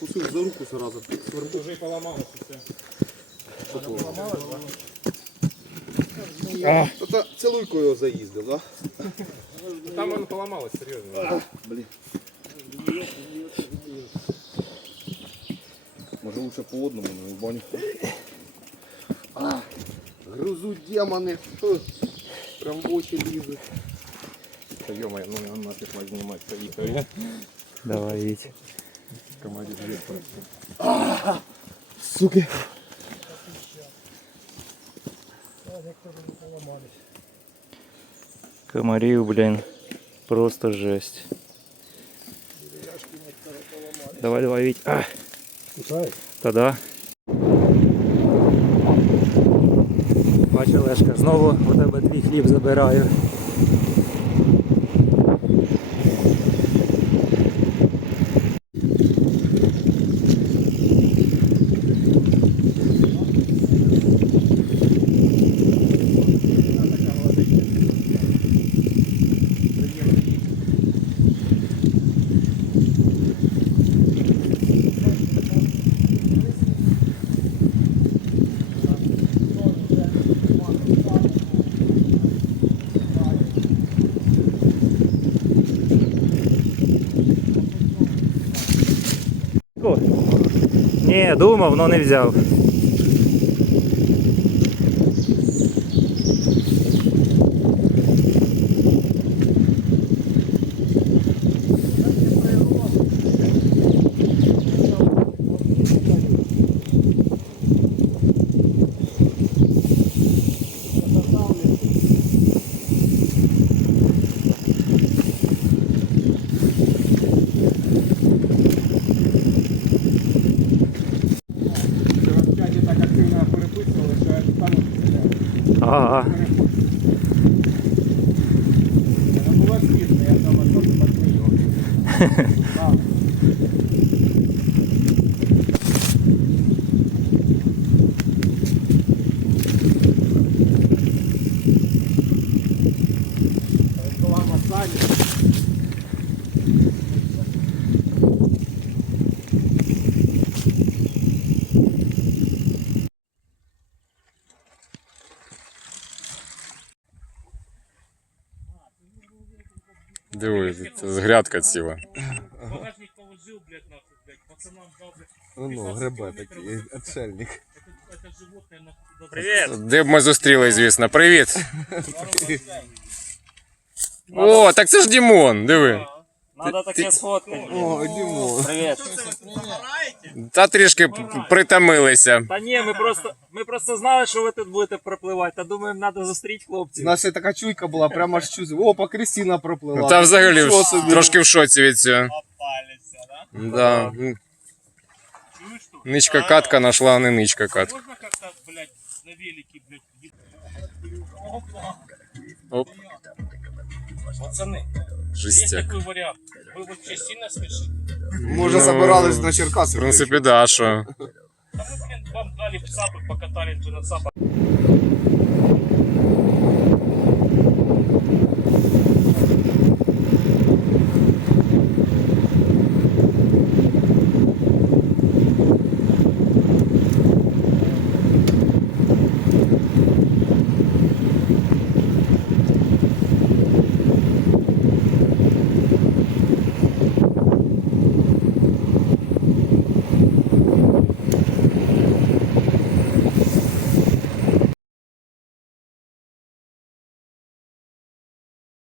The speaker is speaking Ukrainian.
Кусив за руку сразу. Уже поламалося все. Та та цілуйку його заїздив, да? Там воно поламалось, серйозно. Блін. Може лучше по одному, не в баню. Гризуть демони. Фу. Прям в очі лізуть. Та йома, ну я нафіг знімати поїхав. Давай, Віть. Команді дві просто. Суки. Комарів, блін. Просто жесть. Давай, Віть. А. Та да. Бачу, Лешка, знову у тебе твій хліб забираю. О, Ні, думав, але не взяв. Ага. не було смішно, я там просто подмінював. Диви, це з грядка ціла. Багажник положил, блядь, нахуй, блядь, пацанам дав, блядь. Ну, грибе такий, отшельник. Это, животное, нахуй. Привіт! Де б ми зустріли, звісно. Привіт. О, так це ж Дімон, диви. Надо таке сфоткати. О, Дімон. Привіт. Та трішки п- притомилися. Та ні, ми просто, ми просто знали, що ви тут будете пропливати, та думаємо, треба зустріти У хлопців. нас ще така чуйка була, прямо аж чузи. О, по Крістіна проплила. Та взагалі Нічого в- собі. трошки в шоці від цього. Палится, да? Да. Чуешь, что? Ничка катка нашла, а не ничка катка. Можно как-то, блядь, на велике, блядь, еб- Оп, Пацаны, есть жестяк. такой вариант. Вы вообще сильно спешите? Ми вже Ну, забирались на Черкаси. В принципі, да, а що? А вы, блин, вам дали в ЦАПы, покатались бы на ЦАПах.